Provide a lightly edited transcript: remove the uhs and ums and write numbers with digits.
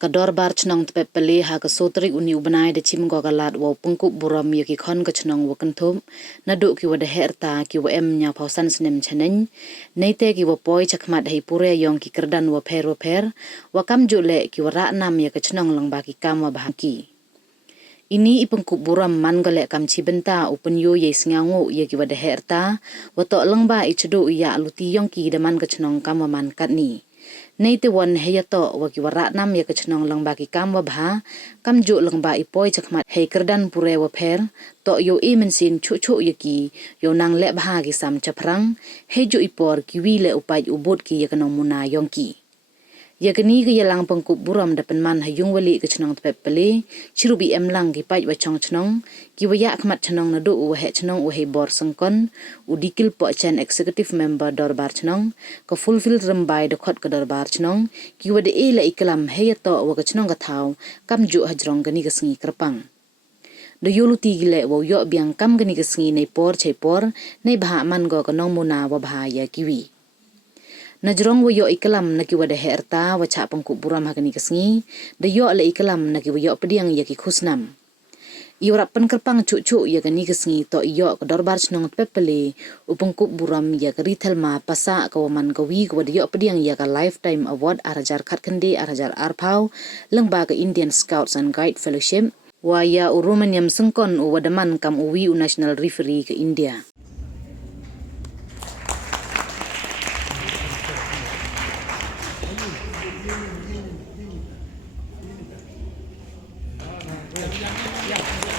Kador bar chnong tepe pele ha ka sotri uni ubanai de chim go galat wo pungkup buram yo ki khon ka chnong wo kanthum na du ki wada herta ki wo em nya phausan snem chanen neite ki wo poi chakmat hei pure yong ki kerdan wo pher wa kam ju le ki wara nam ya ka chnong lang ba ki kam wa bahaki ini ipengkup buram man gale kam chibenta upun yo ye sngangu ye ki wada herta wa to lang ba i chdu ya luti yong ki de man ka chnong kam wa man kat ni nei te wan heya to wa ki wara nam ya ka chnong lang ba ki kam wa bha kam ju lang ba i poi chakmat hei kerdan pure wa pher to yo i men sin chu chu ye ki yo nang le bha ki sam chaprang he ju i por ki wi le upai ubot ki ya ka nong muna yong ki ya kini ke yalang pengkup buram dapen man hayung wali ke chnong tepe pele chirubi em lang ki pai wa chong chnong ki wa ya khmat chnong na do wa he chnong wa he bor sangkon udikil po chen executive member dorbar chnong ko fulfill rambai de khot ka dorbar chnong ki wa de ela iklam he ya to wa ka chnong ka thau kam ju hajrong gani ka sngi krapang do yulu tigile wa yo biang kam gani ka sngi nei por chei por nei bha man go ka nong muna wa bha ya kiwi Najrong wo yo ikalam na ki wada herta wa cha pengkup buram hakani kesngi da yo le ikalam na ki yo pediang ya ki khusnam iorap penkerpang cucu ya kani kesngi to yo ke dorbar chnong pepele upengkup buram ya ke retail ma pasa kawaman kawi ke wada yo pediang ya ka lifetime award arajar khat khande arajar arpau lengba ke Indian Scouts and Guide Fellowship wa ya urumaniam sengkon u wadaman kam uwi u national referee ke India Yeah.